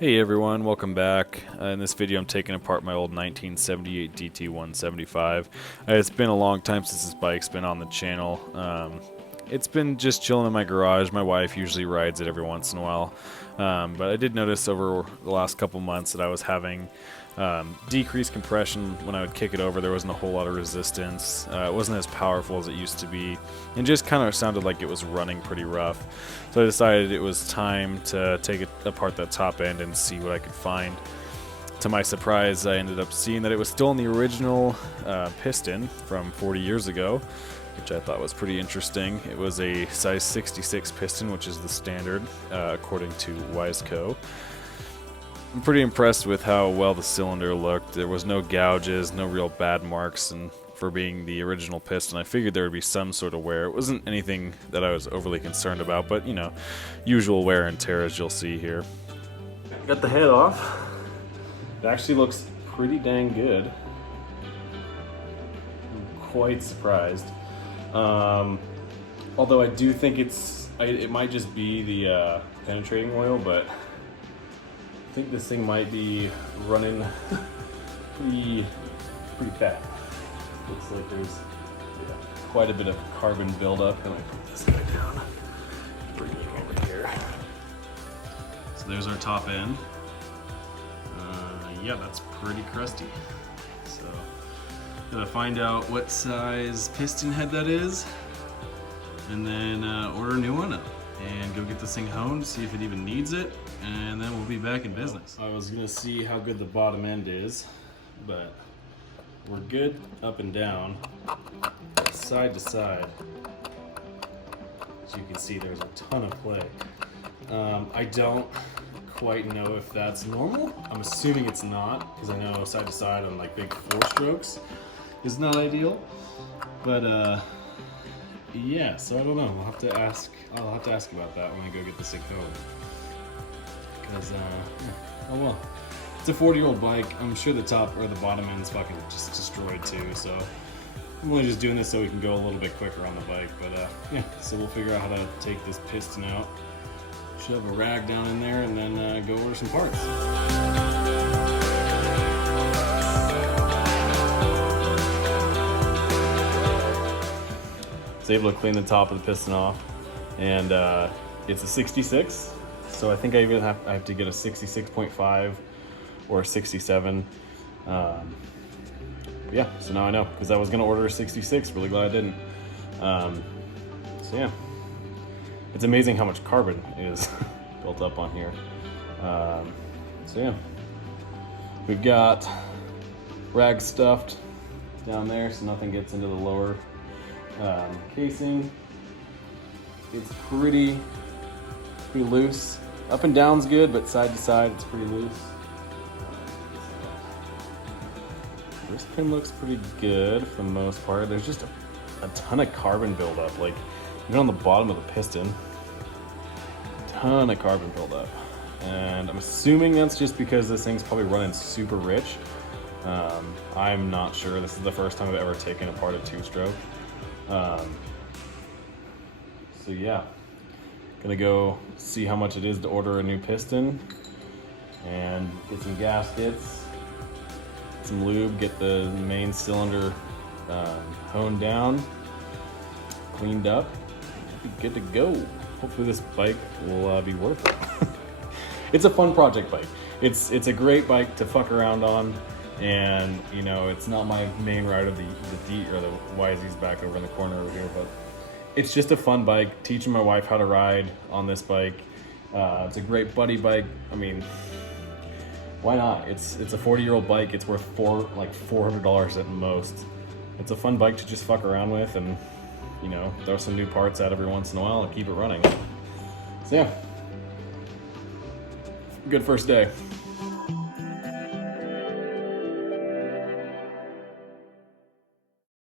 Hey everyone, welcome back. In this video I'm taking apart my old 1978 DT175. It's been a long time since this bike's been on the channel. It's been just chilling in my garage. My wife usually rides it every once in a while. But I did notice over the last couple months that I was having decreased compression. When I would kick it over, there wasn't a whole lot of resistance. It wasn't as powerful as it used to be, and just kind of sounded like it was running pretty rough. So I decided it was time to take it apart that top end and see what I could find. To my surprise, I ended up seeing that it was still in the original piston from 40 years ago, which I thought was pretty interesting. It was a size 66 piston, which is the standard according to Wiseco. I'm pretty impressed with how well the cylinder looked. There was no gouges, no real bad marks, and for being the original piston, I figured there would be some sort of wear. It wasn't anything that I was overly concerned about, but you know, usual wear and tear as you'll see here. Got the head off. It actually looks pretty dang good. I'm quite surprised. Although I do think it might just be the penetrating oil, but I think this thing might be running pretty fat. Looks like there's quite a bit of carbon buildup. And I put this guy down, bring it over here. So there's our top end. Yeah, that's pretty crusty. So gotta find out what size piston head that is, and then order a new one and go get this thing honed, see if it even needs it, and then we'll be back in business. I was gonna see how good the bottom end is, but we're good up and down, side to side. As you can see, there's a ton of play. I don't quite know if that's normal. I'm assuming it's not, because I know side to side on like big 4 strokes is not ideal. But yeah, so I don't know. I'll have to ask about that when I go get this thing home. Because oh well. It's a 40-year-old bike. I'm sure the top or the bottom end's fucking just destroyed too, so I'm only just doing this so we can go a little bit quicker on the bike. But yeah, so we'll figure out how to take this piston out, shove a rag down in there, and then go order some parts. Was able to clean the top of the piston off, and it's a 66, so I think I have to get a 66.5 or a 67. Yeah, so now I know, because I was gonna order a 66. Really glad I didn't. So yeah, it's amazing how much carbon is built up on here. So yeah, we've got rags stuffed down there so nothing gets into the lower casing. It's pretty loose. Up and down's good, but side to side it's pretty loose. This pin looks pretty good for the most part. There's just a ton of carbon buildup, like even on the bottom of the piston. Ton of carbon buildup, and I'm assuming that's just because this thing's probably running super rich. I'm not sure. This is the first time I've ever taken apart a 2-stroke. So yeah, gonna go see how much it is to order a new piston and get some gaskets, some lube, get the main cylinder honed down, cleaned up, be good to go. Hopefully this bike will be worth it. It's a fun project bike. It's a great bike to fuck around on, and you know, it's not my main ride of the D or the YZ's back over in the corner over here, but it's just a fun bike. Teaching my wife how to ride on this bike. It's a great buddy bike. I mean, why not? It's a 40-year-old bike. It's worth like $400 at most. It's a fun bike to just fuck around with, and you know, throw some new parts out every once in a while and keep it running. So yeah, good first day.